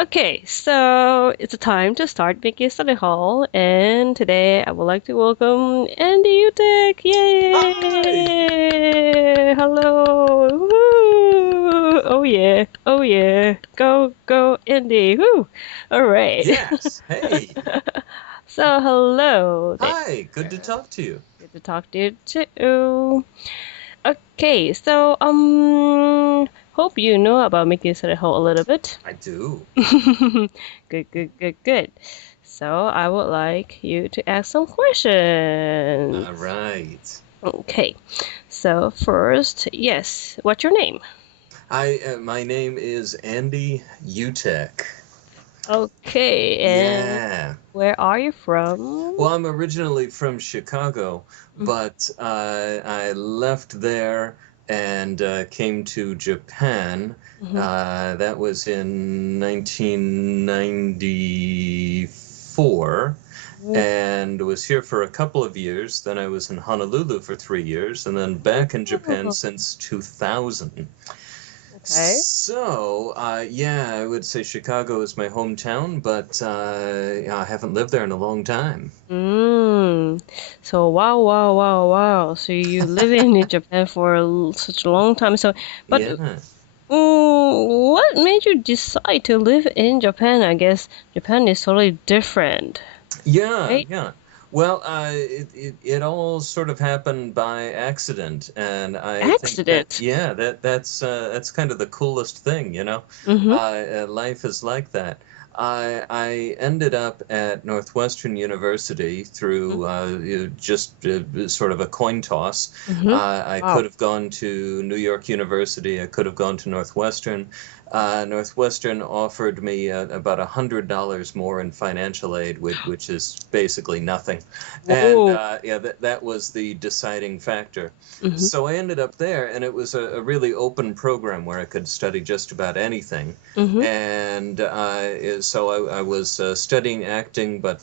Okay, so it's a time to start Miki Study Hall, and today I would like to welcome Andy Utech. Hi. Yay! Hello! Woo! Oh yeah! Oh yeah! Go go Andy! Woo! All right. Yes. Hey. So hello Hi. Good to there. talk to you. Good to talk to you too. Okay, so hope you know about Mickey Study Hall a little bit. I do. Good, good, good, good. So I would like you to ask some questions. All right. Okay. So first, yes, what's your name? My name is Andy Utech. Okay, and Yeah. where are you from? Well, I'm originally from Chicago, but I left there and came to Japan. That was in 1994. And was here for a couple of years. Then I was in Honolulu for 3 years, and then back in Japan since 2000. Okay. So, yeah, I would say Chicago is my hometown, but I haven't lived there in a long time. So wow. So you live in Japan for such a long time. But Yeah. what made you decide to live in Japan? I guess Japan is totally different, Yeah, right? yeah. Well, it all sort of happened by accident, and I think that Accident. yeah, that's kind of the coolest thing, you know. Mm-hmm. Life is like that. I ended up at Northwestern University through just sort of a coin toss. Mm-hmm. I Wow. could have gone to New York University. I could have gone to Northwestern. Northwestern offered me about $100 more in financial aid, which is basically nothing. And Whoa. yeah, that was the deciding factor. Mm-hmm. So I ended up there, and it was a really open program where I could study just about anything. Mm-hmm. And so I was studying acting, but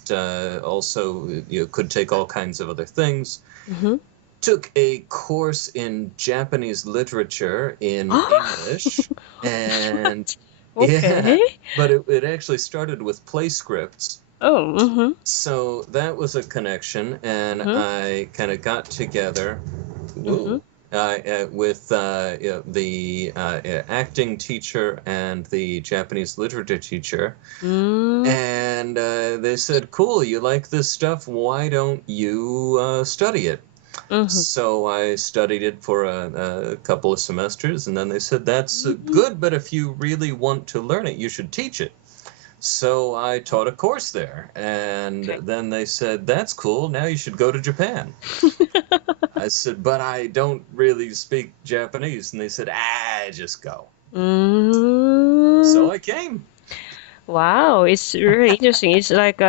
also could take all kinds of other things. Mm-hmm. Took a course in Japanese literature in English, and yeah, Okay. but it actually started with play scripts. Oh. Mm-hmm. So that was a connection, and Mm-hmm. I kind of got together Mm-hmm. woo, with the acting teacher and the Japanese literature teacher. Mm-hmm. And they said, cool, you like this stuff? Why don't you study it? So I studied it for a couple of semesters, and then they said, that's Mm-hmm. good, but if you really want to learn it, you should teach it. So I taught a course there, and Okay. then they said, that's cool, now you should go to Japan. I said, but I don't really speak Japanese. And they said, just go. Mm-hmm. So I came. Wow, it's really interesting. It's like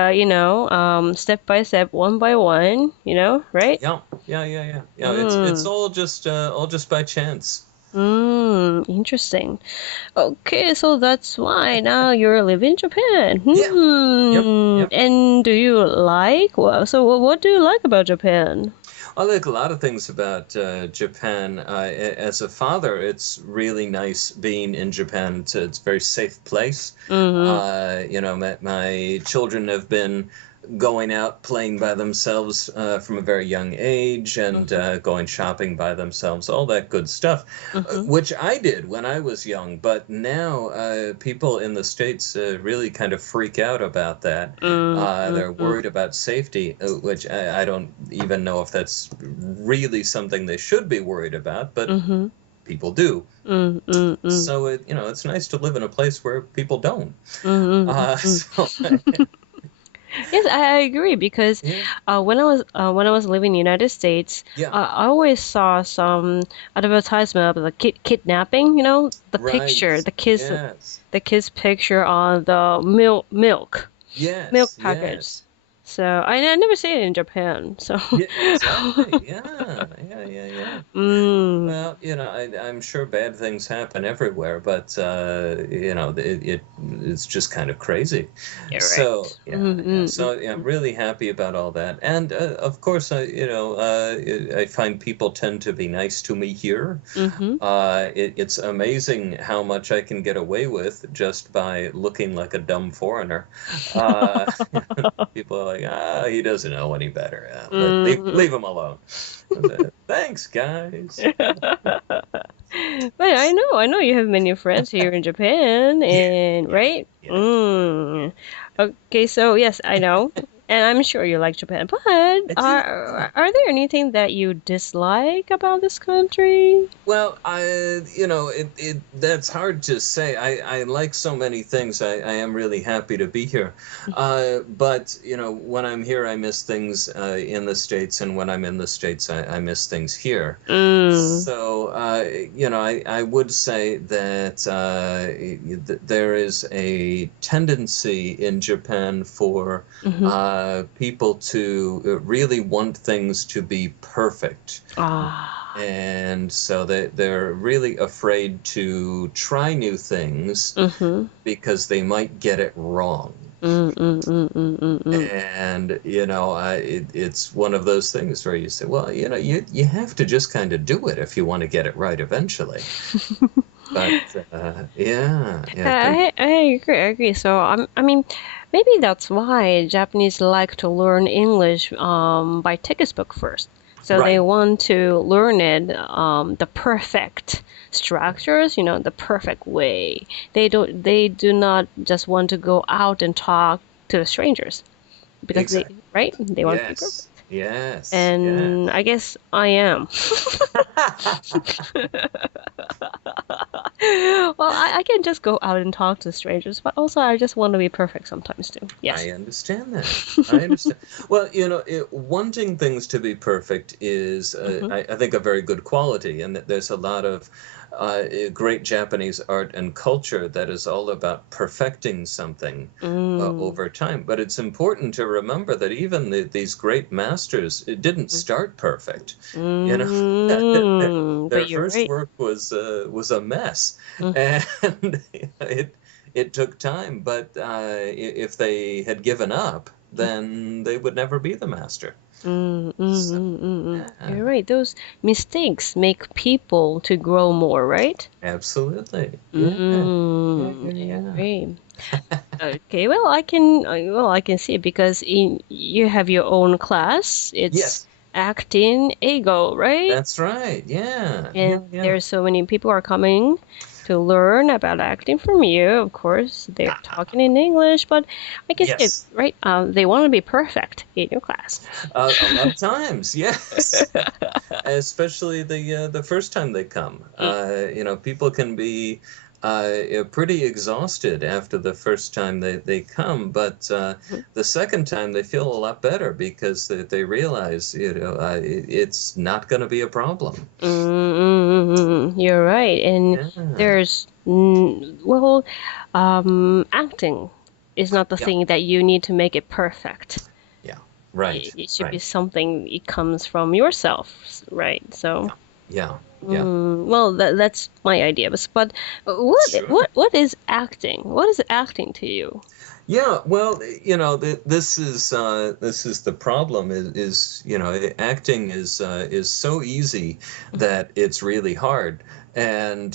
step by step, one by one, right? Yeah. It's Mm. all just by chance. Interesting. Okay, so that's why now you're living in Japan. Yeah. Yep. And do you like, well, so what do you like about Japan? I like a lot of things about Japan. As a father, it's really nice being in Japan. It's a very safe place. Mm-hmm. My children have been going out playing by themselves from a very young age and Mm-hmm. going shopping by themselves, all that good stuff, Mm-hmm. which I did when I was young. But now people in the States really kind of freak out about that. They're Mm-hmm. worried about safety, which I don't even know if that's really something they should be worried about, but Mm-hmm. people do. Mm-hmm. So it's nice to live in a place where people don't. Mm-hmm. So Yes, I agree because yeah, when I was living in the United States, yeah, I always saw some advertisement of the kidnapping. The picture, right. Yes. the kids picture on the milk Yes, packets. yes. So I never see it in Japan. So Yeah, exactly. Yeah, yeah. mm, Well, I'm sure bad things happen everywhere, but it's just kind of crazy. you're So right. yeah. So yeah, I'm Mm. really happy about all that, and of course, I find people tend to be nice to me here. Mm-hmm. It's amazing how much I can get away with just by looking like a dumb foreigner. Uh, People are like, he doesn't know any better. Leave him alone. Thanks, guys. But I know you have many friends here in Japan, Yeah, and yeah, right? yeah. Mm. Okay, so yes, I know, and I'm sure you like Japan. But I do. Yeah. are there anything that you dislike about this country? Well, that's hard to say. I like so many things. I am really happy to be here. But, when I'm here, I miss things in the States, and when I'm in the States, I miss things here. Mm. So, I would say that there is a tendency in Japan for Mm-hmm. people to really want things to be perfect. Ah. And so they're really afraid to try new things Mm-hmm. because they might get it wrong. Mm, mm, mm, mm, mm, mm. And it's one of those things where you say, well, you have to just kind of do it if you want to get it right eventually. But yeah, I agree. I agree. So I mean, maybe that's why Japanese like to learn English by textbook first. So they right, want to learn it the perfect structures, the perfect way. They do not just want to go out and talk to strangers because they exactly. right? They want to be perfect. Yes, yes, And yes. I guess I am. Well, I can just go out and talk to strangers, but also I just want to be perfect sometimes too. Yes. I understand that. I understand. Well, wanting things to be perfect is, Hmm. I think, a very good quality, and that there's a lot of great Japanese art and culture that is all about perfecting something Mm. over time. But it's important to remember that even these great masters, it didn't start perfect. You know, Mm. their But you're first right. work was a mess, Mm. and it took time. But if they had given up, then they would never be the master. Mm, mm, So, mm, mm, mm. yeah, You're right. Those mistakes make people to grow more, right? absolutely. Yeah, yeah, Mm, yeah, I yeah. agree. Okay, well, I can see it because you have your own class. It's Yes, acting ego, right? that's right. Yeah, yeah, And yeah. there's so many people are coming to learn about acting from you. Of course, they're talking in English, but I guess it, Yes, right? They want to be perfect in your class. a lot of times. Yes, especially the first time they come. People can be pretty exhausted after the first time they come, but Mhm. the second time they feel a lot better because they realize it's not going to be a problem. You're right. And Yeah, there's, well, acting is not the yeah, thing that you need to make it perfect. yeah. It, Right, it should be right. something it comes from yourself, right? So, Yeah, yeah, yeah. well, that's my idea. But what Sure. what is acting? What is acting to you? Yeah, well, this is the problem is acting is so easy that it's really hard. And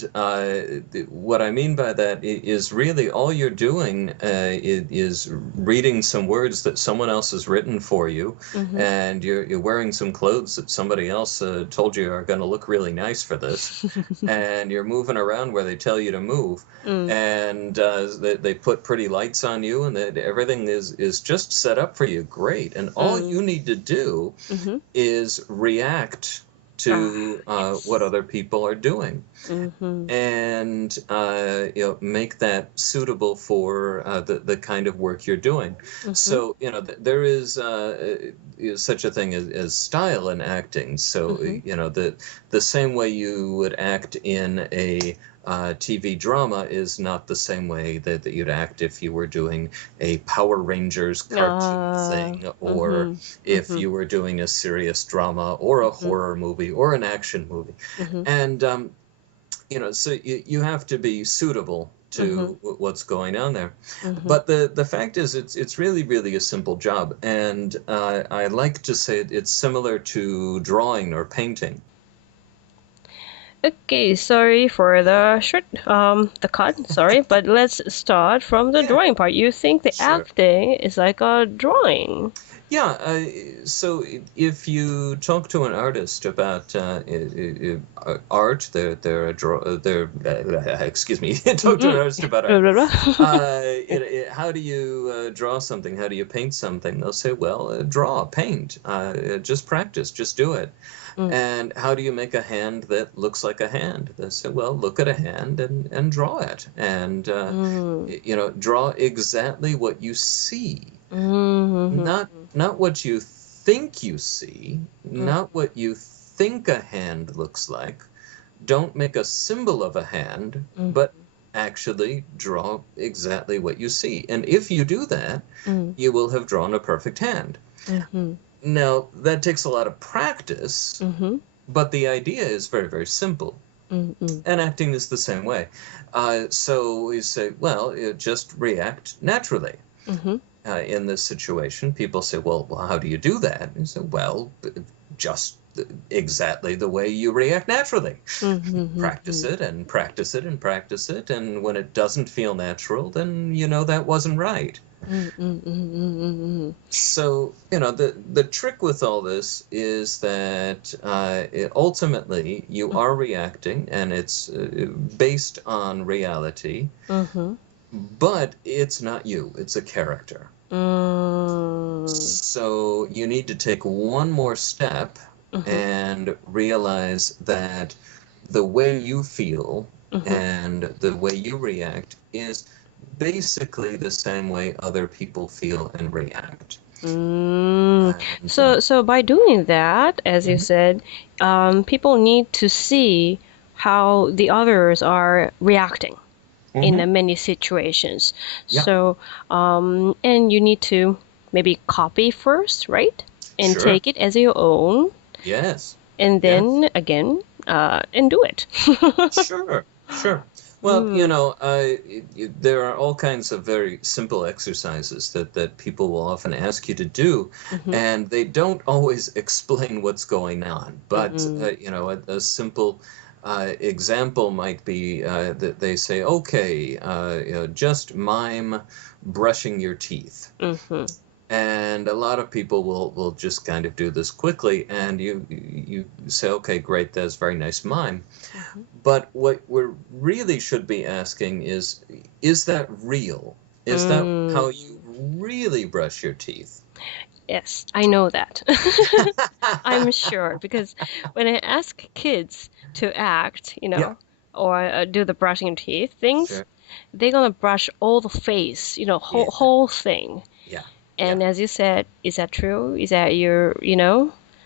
what I mean by that is really all you're doing is reading some words that someone else has written for you, Mm-hmm. and you're wearing some clothes that somebody else told you are going to look really nice for this, and you're moving around where they tell you to move, Mm, and they put pretty lights on you, and that everything is just set up for you great, and all you mm, need to do mm-hmm. is react Ah, to what yes. other people are doing, Mm-hmm. and make that suitable for the kind of work you're doing. Mm-hmm. So there is such a thing as style in acting. So Mm-hmm. the same way you would act in a TV drama is not the same way that you'd act if you were doing a Power Rangers cartoon thing, or if you were doing a serious drama or a horror movie or an action movie. And, so you have to be suitable to what's going on there. But the fact is, it's really, really a simple job. And I like to say it's similar to drawing or painting. Okay, sorry for the cut, sorry, but let's start from the drawing part. You think the acting is like a drawing? Yeah, so if you talk to an artist about art, excuse me, talk to an artist about art, how do you draw something? How do you paint something? They'll say, well, draw, paint, just practice, just do it. And how do you make a hand that looks like a hand? They say, well, look at a hand and draw it. And, draw exactly what you see. Not what you think you see, not what you think a hand looks like. Don't make a symbol of a hand, but actually draw exactly what you see. And if you do that, you will have drawn a perfect hand. Now, that takes a lot of practice, but the idea is very, very simple. And acting is the same way. So we say, well, just react naturally. In this situation, people say, well, how do you do that? And you say, well, just exactly the way you react naturally. Practice it and practice it and practice it. And when it doesn't feel natural, then you know that wasn't right. So, the trick with all this is that ultimately you are reacting, and it's based on reality, but it's not you, it's a character. So you need to take one more step and realize that the way you feel and the way you react is basically the same way other people feel and react. So by doing that, as you said, people need to see how the others are reacting in many situations. So, and you need to maybe copy first, right? And take it as your own. Yes. And then again, and do it. Sure. Well, there are all kinds of very simple exercises that people will often ask you to do, and they don't always explain what's going on. But, a simple example might be that they say, okay, just mime brushing your teeth. And a lot of people will just kind of do this quickly, and you say, okay, great, that's very nice mime. But what we really should be asking is that real? Is that how you really brush your teeth? Yes, I know that. I'm sure, because when I ask kids to act, or do the brushing teeth things, they're gonna brush all the face, whole thing. And as you said, is that true? Is that your,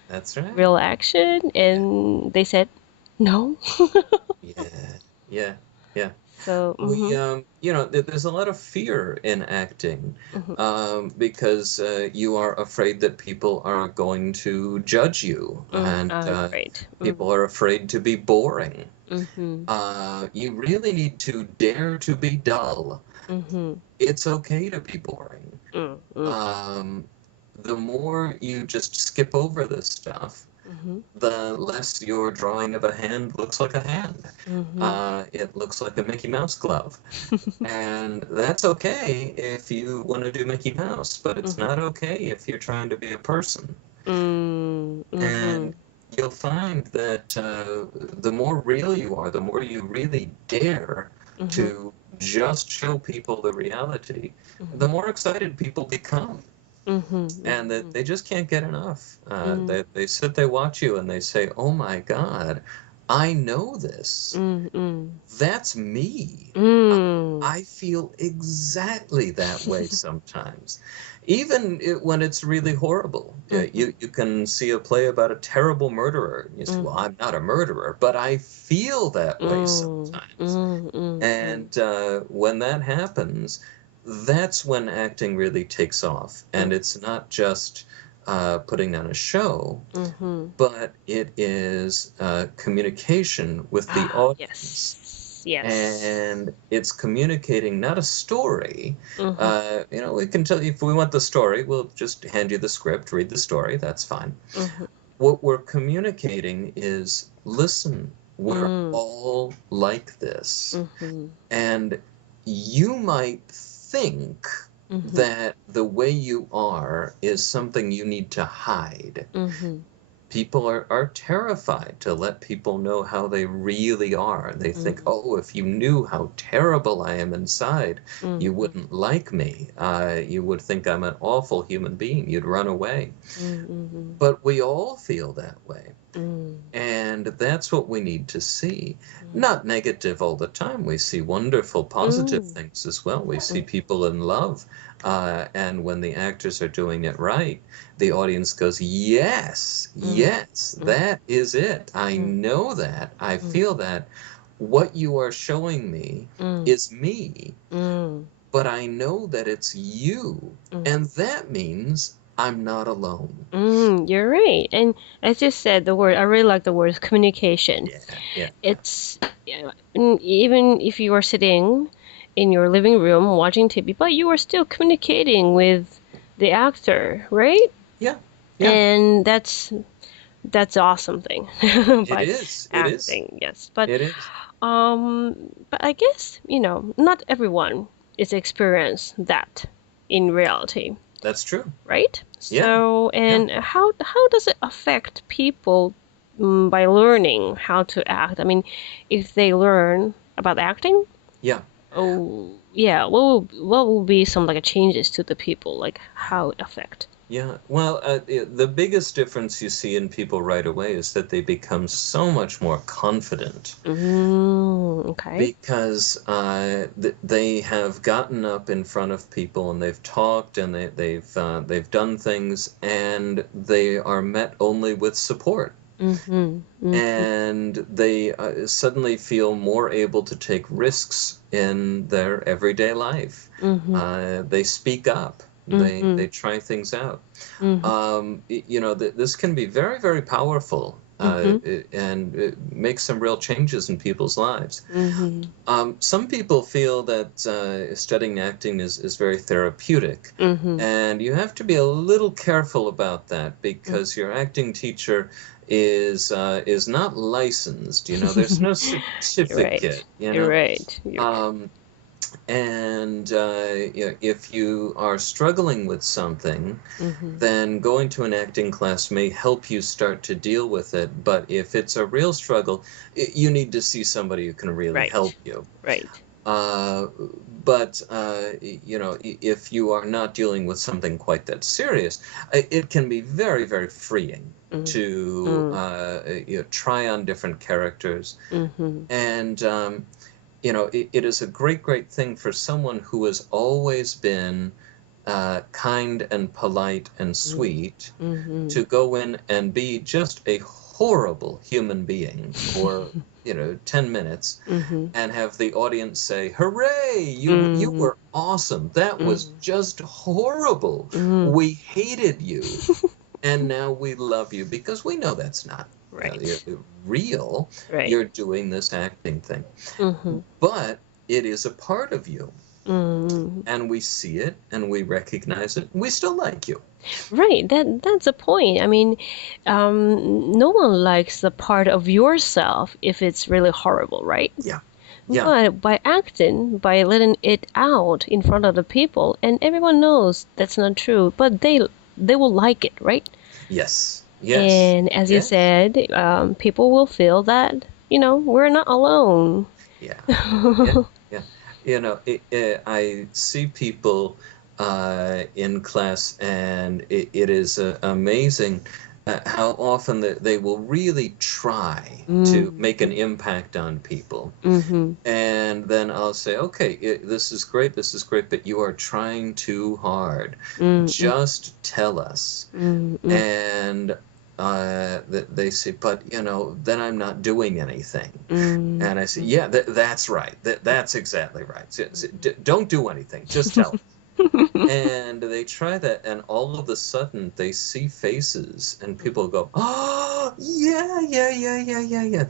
That's right. real action? And they said, no. Yeah. So, there's a lot of fear in acting because you are afraid that people are going to judge you, and people are afraid to be boring. You really need to dare to be dull. It's okay to be boring. The more you just skip over this stuff, the less your drawing of a hand looks like a hand. It looks like a Mickey Mouse glove. And that's okay if you want to do Mickey Mouse, but it's not okay if you're trying to be a person. And you'll find that the more real you are, the more you really dare to just show people the reality, the more excited people become. And they just can't get enough. They sit, they watch you, and they say, oh my God, I know this. Mm-mm. That's me. I feel exactly that way sometimes. Even when it's really horrible. You can see a play about a terrible murderer. And you say, well, I'm not a murderer, but I feel that way sometimes. And when that happens, that's when acting really takes off. And it's not just putting on a show, but it is communication with the audience. Yes. And it's communicating not a story. We can tell you if we want the story, we'll just hand you the script, read the story. That's fine. What we're communicating is, listen, we're all like this. And you might think that the way you are is something you need to hide. People are terrified to let people know how they really are. They think, oh, if you knew how terrible I am inside, you wouldn't like me. You would think I'm an awful human being. You'd run away. But we all feel that way. And that's what we need to see. Not negative all the time. We see wonderful, positive things as well. We see people in love. And when the actors are doing it right, the audience goes, yes, that is it. I know that. I feel that. What you are showing me is me. But I know that it's you. And that means I'm not alone. You're right. And as you said, the word, I really like the word communication. Yeah. It's, even if you are sitting in your living room watching TV, but you are still communicating with the actor, right? Yeah. And that's awesome thing. It is. Acting, yes. But it is. But I guess, not everyone is experience that in reality. That's true. Right? So, and how does it affect people by learning how to act? I mean, if they learn about acting, what will be some changes to the people, like how it affect? Yeah, well, the biggest difference you see in people right away is that they become so much more confident. Okay. Because they have gotten up in front of people and they've talked and they've done things and they are met only with support. And they suddenly feel more able to take risks in their everyday life. They speak up. They try things out. This can be very, very powerful and it makes some real changes in people's lives. Some people feel that studying acting is very therapeutic, and you have to be a little careful about that because your acting teacher is not licensed. There's no certificate. You're right. And if you are struggling with something, then going to an acting class may help you start to deal with it. But if it's a real struggle, you need to see somebody who can really help you. Right. But if you are not dealing with something quite that serious, it can be very, very freeing to try on different characters. And it is a great, great thing for someone who has always been kind and polite and sweet to go in and be just a horrible human being for 10 minutes and have the audience say, hooray, you were awesome. That was just horrible. We hated you. And now we love you because we know that's not real. You're doing this acting thing. But it is a part of you. And we see it and we recognize it. We still like you. Right. That's the point. I mean, no one likes the part of yourself if it's really horrible, right? Yeah. But by acting, by letting it out in front of the people, and everyone knows that's not true, but they will like it, right? Yes. And as you said, people will feel that, we're not alone. Yeah. I see people in class, and it is amazing how often they will really try to make an impact on people. And then I'll say, okay, this is great, but you are trying too hard. Just tell us. And they say, but, then I'm not doing anything. And I say, yeah, that's right. That's exactly right. Don't do anything. Just tell us. And they try that, and all of a sudden they see faces, and people go, oh, yeah,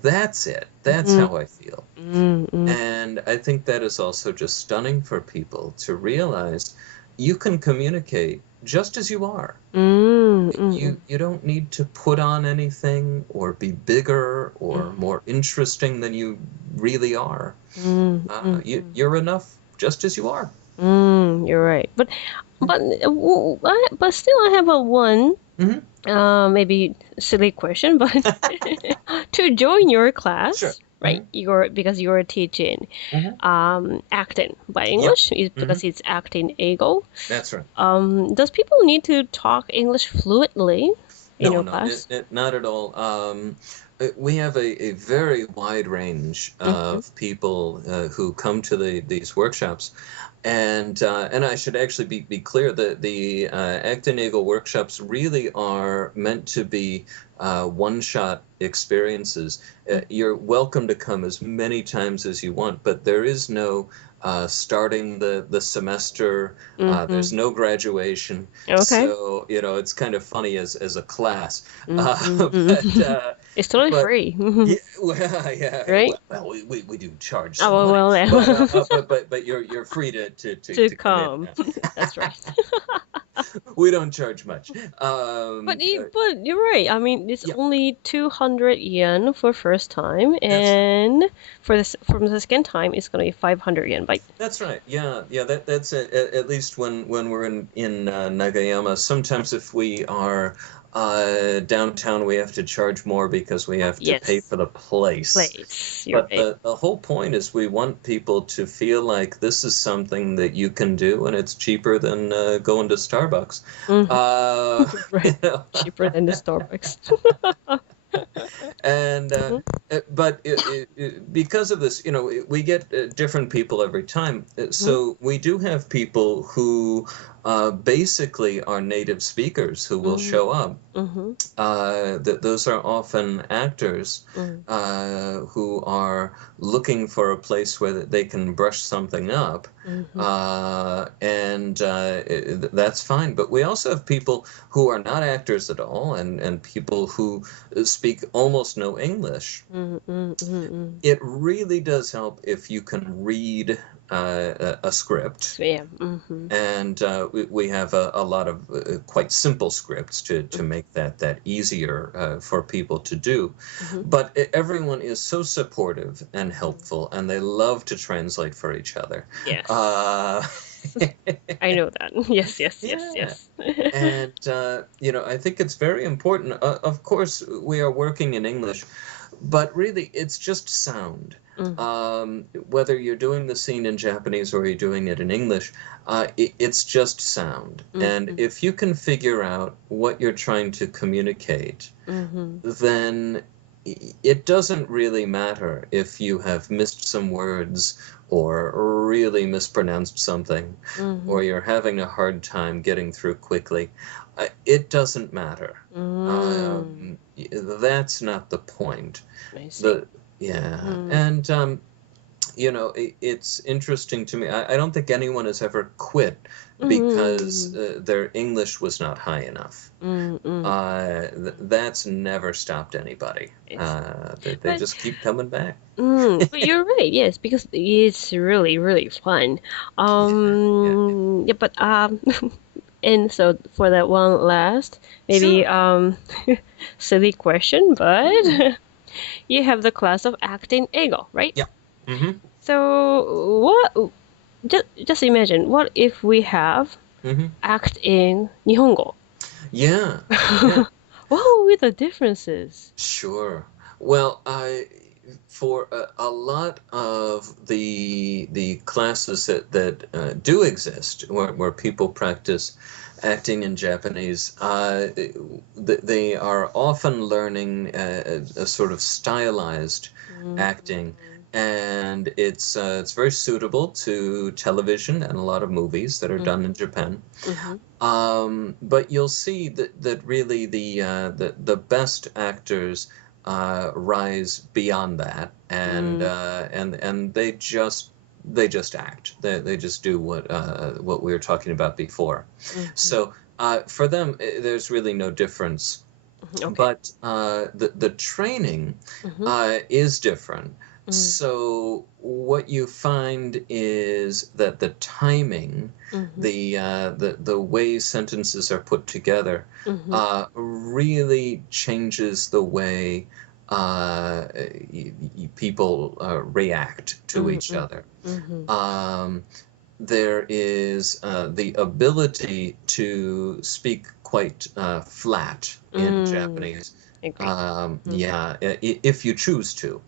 that's it. That's how I feel. And I think that is also just stunning for people to realize you can communicate just as you are. You don't need to put on anything or be bigger or more interesting than you really are. You're enough just as you are. You're right. But still, I have a one maybe silly question, but to join your class, Sure. right? Because you're teaching acting by English, because it's acting ego. That's right. Does people need to talk English fluently in your class? Not at all. We have a very wide range of people who come to these workshops. And I should actually be clear that the Act in Ego workshops really are meant to be one-shot experiences. You're welcome to come as many times as you want, but there is no starting the semester. There's no graduation. Okay. So, it's kind of funny as a class. But, it's totally free. Yeah. Right? Well, we do charge Oh, some well, money, yeah. but you're free to come. That's right. We don't charge much. But you're right. I mean, it's only 200 yen for first time, and from the second time, it's going to be 500 yen. But that's right. Yeah. That's at least when we're in Nagayama. Sometimes if we are downtown, we have to charge more because we have to pay for the place. But the whole point is we want people to feel like this is something that you can do, and it's cheaper than going to Starbucks. Right. Cheaper than the Starbucks. And but because of this, we get different people every time. So we do have people who basically are native speakers who will show up. Those are often actors who are looking for a place where they can brush something up, and that's fine. But we also have people who are not actors at all, and people who speak almost no English. It really does help if you can read a script. And we have a lot of quite simple scripts to make that easier for people to do. But everyone is so supportive and helpful, and they love to translate for each other. Yes. I know that. Yes. And I think it's very important. Of course, we are working in English, but really it's just sound. Whether you're doing the scene in Japanese or you're doing it in English, it's just sound. And if you can figure out what you're trying to communicate, then it doesn't really matter if you have missed some words or really mispronounced something, or you're having a hard time getting through quickly. It doesn't matter. That's not the point. I see. And it's interesting to me. I don't think anyone has ever quit because their English was not high enough. That's never stopped anybody. They just keep coming back. But you're right, yes, because it's really, really fun. But and so for that one last, maybe silly question, but you have the class of acting ego, right? Yeah. So what? Just imagine, what if we have act in Nihongo? Yeah. What would be the differences? Sure. Well, for a lot of the classes that do exist where people practice acting in Japanese, they are often learning a sort of stylized acting, and it's very suitable to television and a lot of movies that are done in Japan. But you'll see that really the best actors rise beyond that, and they just act. They just do what we were talking about before. So for them, there's really no difference. But the training is different. So what you find is that the timing, the way sentences are put together, really changes the way people react to each other. There is the ability to speak quite flat in Japanese. If you choose to.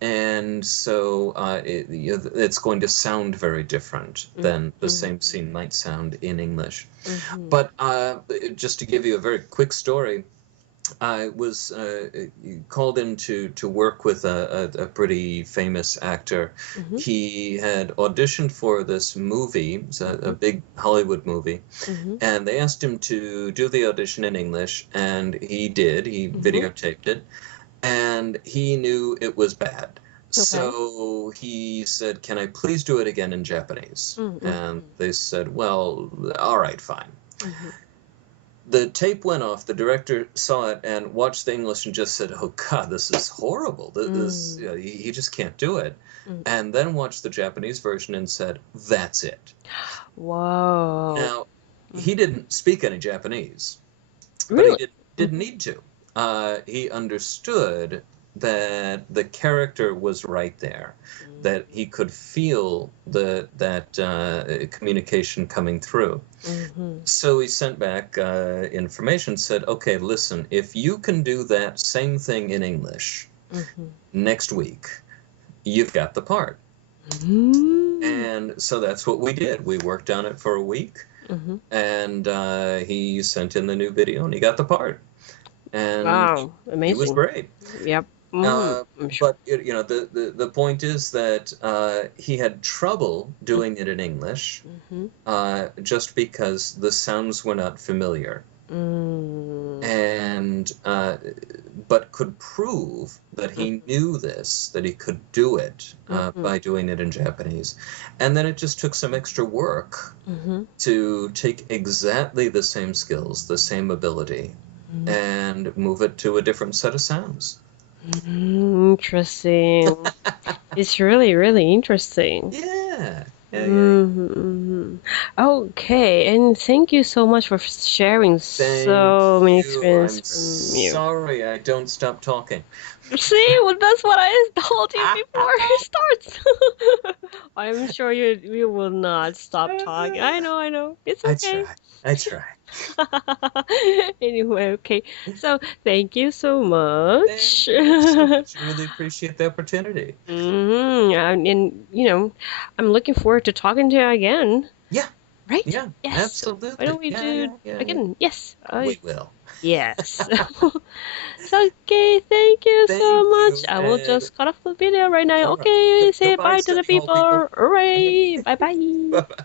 And so it's going to sound very different than the same scene might sound in English. But just to give you a very quick story, I was called in to work with a pretty famous actor. He had auditioned for this movie, it's a big Hollywood movie, and they asked him to do the audition in English, and he did. He videotaped it, and he knew it was bad. So he said, "Can I please do it again in Japanese?" And they said, "Well, all right, fine." The tape went off, the director saw it and watched the English and just said, "Oh God, this is horrible. This he just can't do it." And then watched the Japanese version and said, "That's it." Whoa. Now, he didn't speak any Japanese, but Really? he didn't need to. He understood that the character was right there, that he could feel that communication coming through. So he sent back information, said, "Okay, listen, if you can do that same thing in English next week, you've got the part." And so that's what we did. We worked on it for a week, and he sent in the new video, and he got the part. And Wow, amazing. he was great. Yep. I'm sure. But the point is that he had trouble doing it in English, just because the sounds were not familiar, and but could prove that he knew this, that he could do it by doing it in Japanese, and then it just took some extra work to take exactly the same skills, the same ability, and move it to a different set of sounds. Interesting. It's really, really interesting. Yeah. Okay, and thank you so much for sharing so many experiences from you. Sorry, I don't stop talking. See, well, that's what I told you before it starts. I'm sure you will not stop talking. I know. It's okay. I try. Anyway, okay. So thank you so much. I really appreciate the opportunity. And I'm looking forward to talking to you again. Yeah. Right? Yeah. Yes. Absolutely. Why don't we do again? Yes. We will. Yes. So, okay, thank you so much. I will just cut off the video right now. Okay, say bye to the people. All right. Bye-bye. Bye-bye.